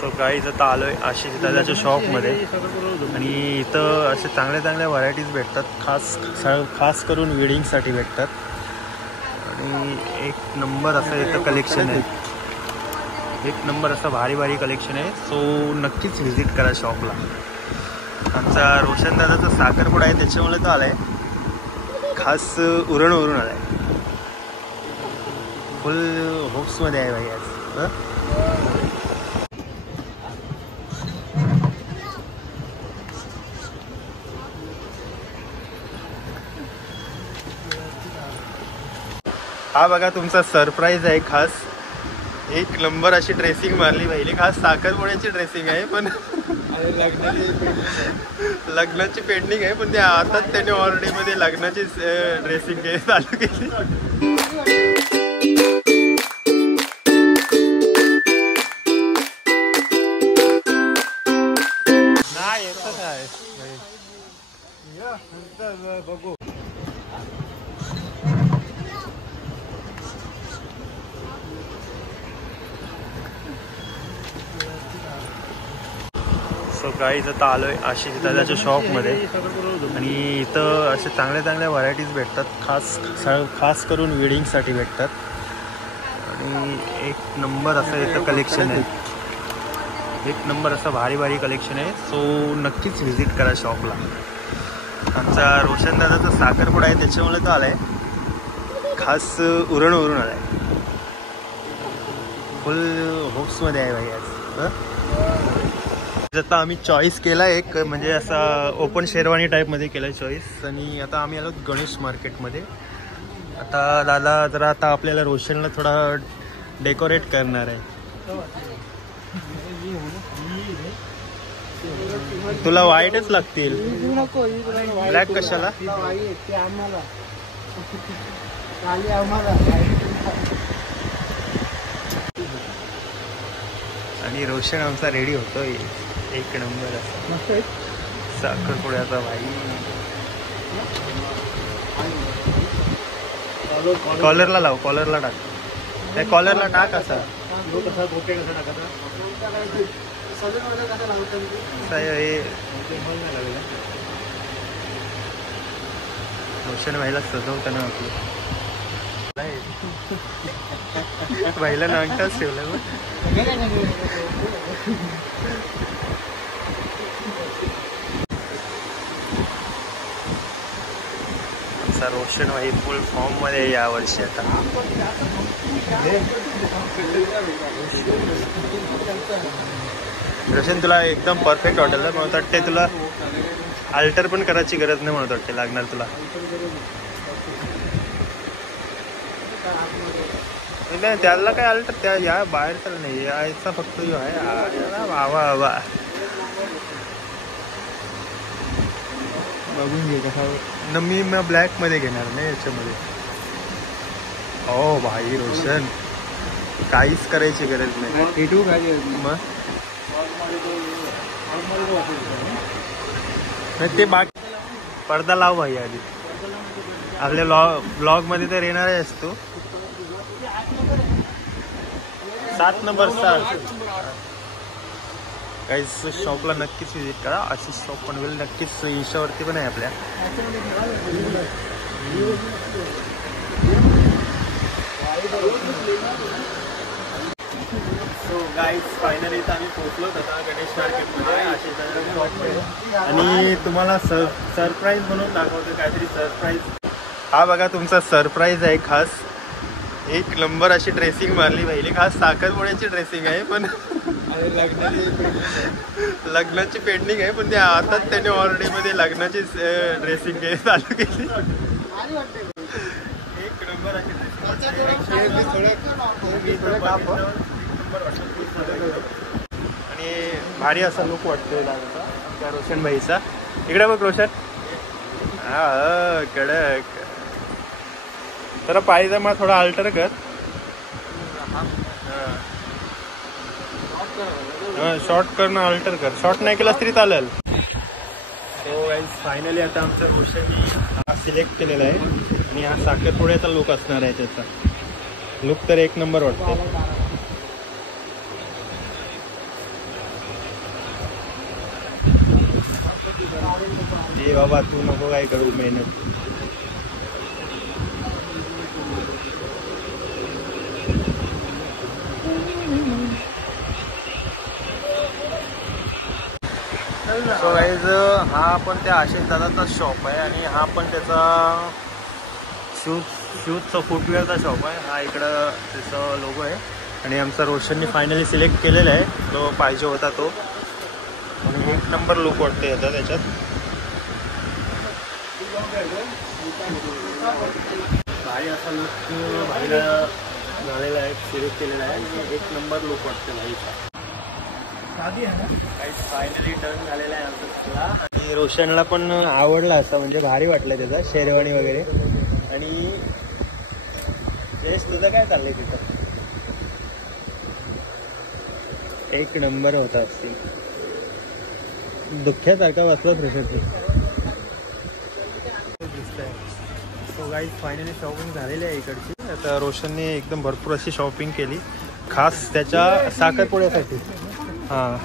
So guys आता आलोय आशिष दादाच्या शॉपमध्ये आणि इथं असे चांगल्या चांगल्या व्हरायटीज भेटतात, खास करून वेडिंगसाठी भेटतात आणि एक नंबर असं इथं कलेक्शन आहे, एक नंबर असं भारी भारी कलेक्शन आहे. सो नक्कीच व्हिजिट करा शॉपला. आमचा रोशन दादाचा साखरपुडा आहे त्याच्यामुळे तो आलाय, खास उरणवरून आलाय. फुल होप्समध्ये आहे भाई आज. हा बघा तुमचा सरप्राईज आहे, खास एक नंबर अशी ड्रेसिंग मारली पाहिजे. खास साखरपुड्याची ड्रेसिंग आहे पण लग्नाची पेंडिंग आहे, पण ते आता त्याने ऑलरेडी मध्ये लग्नाची ड्रेसिंग चालू केली. नाही येतं काय बघू. सो गाईज आता आलोय आशिष दादाच्या शॉपमध्ये आणि इथं असे चांगल्या चांगल्या व्हरायटीज भेटतात, खास करून वेडिंगसाठी भेटतात आणि एक नंबर असं इथं कलेक्शन आहे, एक नंबर असं भारी भारी कलेक्शन आहे. सो नक्कीच व्हिजिट करा शॉपला. आमचा रोशन दादाचा साखरपुडा आहे त्याच्यामुळे तो आलाय, खास उरणवरून आलाय. फुल होप्समध्ये आहे भाई आज. आता आम्ही चॉईस केला एक, म्हणजे असा ओपन शेरवानी टाईपमध्ये केला आहे चॉईस. आणि आता आम्ही आलो गणेश मार्केटमध्ये. आता दादा जरा आता आपल्याला रोशनला थोडा डेकोरेट करणार आहे. तुला व्हाईटच लागतील, ब्लॅक कशाला. आणि रोशन आमचा रेडी होतोय, एक नंबर साखरपुड्याचा भाई. कॉलरला लाव, कॉलरला टाक, त्या कॉलरला टाक. असा रोशन भाईला सजवताना आपलं भाईला नांगटाच ठेवलं. आमचा रोशन भाई फुल फॉर्म मध्ये या वर्षी. आता रोशन तुला एकदम परफेक्ट वाटेल. मला वाटते तुला अल्टर पण करायची गरज नाही, म्हणत वाटते लागणार तुला. नाही त्याला काय अल्टर, त्या या बाहेर तर नाही यायचा, फक्त जो आहे वावा वा बघून घे कसा. न मी ब्लॅक मध्ये घेणार नाही याच्यामध्ये. हो भाई रोशन काहीच करायची गरज नाही. मग ते बाकी पडदा लाव भाई आधी. आपल्या ब्लॉग मध्ये तर येणार आहेस तू. 7 नंबर 7 काही शॉपला नक्कीच व्हिजिट करा. अशी शॉप पण होईल नक्कीच, इंस्टावरती पण आहे आपल्या. सो गाईज फायनली आम्ही पोहोचलो आता गणेश मार्केटमध्ये आशिष शॉपमध्ये. आणि तुम्हाला सरप्राईज म्हणून दाखवतो काहीतरी सरप्राईज. हा बघा तुमचा सरप्राईज आहे, खास एक नंबर अशी ड्रेसिंग मारली पाहिजे. खास साखरपुड्याची ड्रेसिंग आहे, पण लग्नाची पेंडिंग आहे, पण ते आता त्याने ऑलरेडी मध्ये लग्नाची ड्रेसिंग चालू केली. एक नंबर अशी आणि भारी असा लुक वाटतोय त्या रोशन भाईचा. इकडे बघ रोशन. हा कडक. जरा पायजमा थोडा अल्टर कर. शॉर्ट करणं अल्टर कर. शॉर्ट नाही केलास तरी चालेल. सो गाईज फायनली आता आमच्या रोशननी हा सिलेक्ट केलेला आहे आणि हा साखरपुड्याचा लुक असणार आहे. त्याचा लुक तर एक नंबर वाटतो. ये बाबा तू नको काय करू मेहनत. सो गाईज हा पण त्या आशिष दादाचा शॉप आहे आणि हा पण त्याचा शूजचा फुटवेअरचा शॉप आहे. हा इकडं त्याचा लोगो आहे आणि आमचा रोशनने फायनली सिलेक्ट केलेला आहे जो पाहिजे होता तो. आणि एक नंबर लुक वाटते आता त्याच्यात. भारी असा लुक भाईला झालेला आहे, सिलेक्ट केलेला आहे आणि एक नंबर लुक वाटते भाईचा. काही फायनली डन झालेला आहे आमचा आणि रोशनला पण आवडला असं म्हणजे भारी वाटलं त्याचा शेरवानी वगैरे. आणि जयेश तुझं काय चाललंय तिथं? एक नंबर होता असती दुःख्यासारखा वाचला रोशन दिसतंय. सो गाईज फायनली शॉपिंग झालेली आहे इकडची. आता रोशनने एकदम भरपूर अशी शॉपिंग केली खास त्याच्या साखरपुड्यासाठी. हां